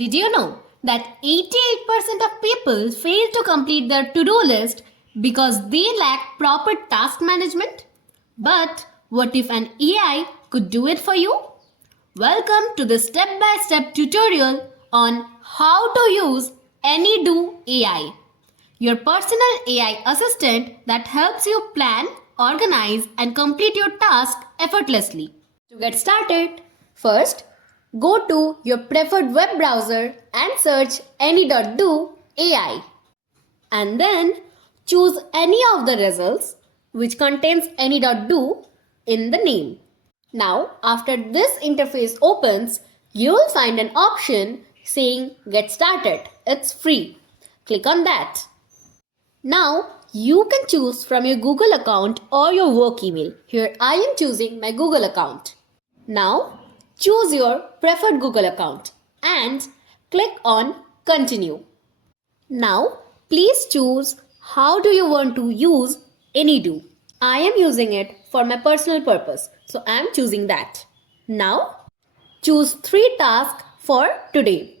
Did you know that 88% of people fail to complete their to-do list because they lack proper task management? But what if an AI could do it for you? Welcome to the step-by-step tutorial on how to use Any.do AI, your personal AI assistant that helps you plan, organize, and complete your task effortlessly. To get started, first go to your preferred web browser and search Any.do AI. And then choose any of the results which contains Any.do in the name. Now, after this interface opens, you will find an option saying Get Started. It's free. Click on that. Now, you can choose from your Google account or your work email. Here I am choosing my Google account. Now, choose your preferred Google account and click on Continue. Now, please choose how do you want to use Any.do. I am using it for my personal purpose, so I am choosing that. Now, choose 3 tasks for today.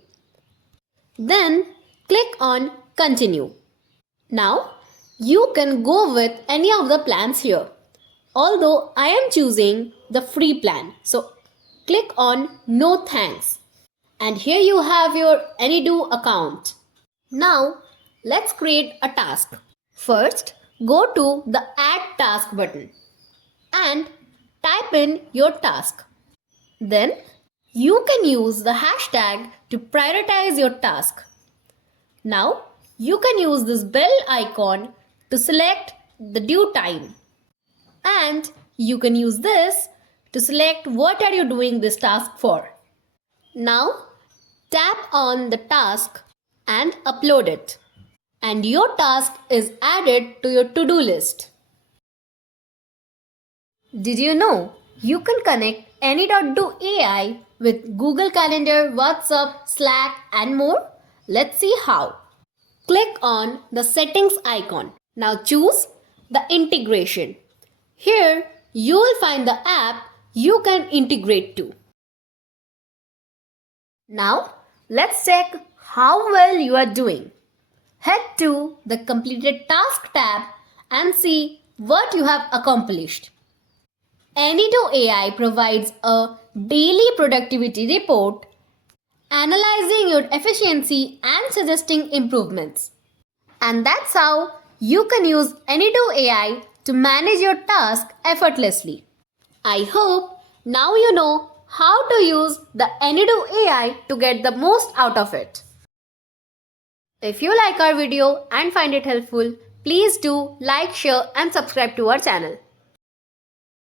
Then, click on Continue. Now, you can go with any of the plans here. Although I am choosing the free plan, so click on No Thanks. And here you have your Any.do account. Now, let's create a task. First, go to the Add Task button and type in your task. Then, you can use the hashtag to prioritize your task. Now, you can use this bell icon to select the due time. And you can use this to select what are you doing this task for. Now, tap on the task and upload it. And your task is added to your to-do list. Did you know you can connect Any.do AI with Google Calendar, WhatsApp, Slack and more? Let's see how. Click on the settings icon. Now choose the integration. Here you will find the app you can integrate to. Now let's check how well you are doing. Head to the completed task tab and see what you have accomplished. Any.do AI provides a daily productivity report analyzing your efficiency and suggesting improvements. And that's how you can use Any.do AI to manage your task effortlessly. I hope now you know how to use the Any.do AI to get the most out of it. If you like our video and find it helpful, please do like, share and subscribe to our channel.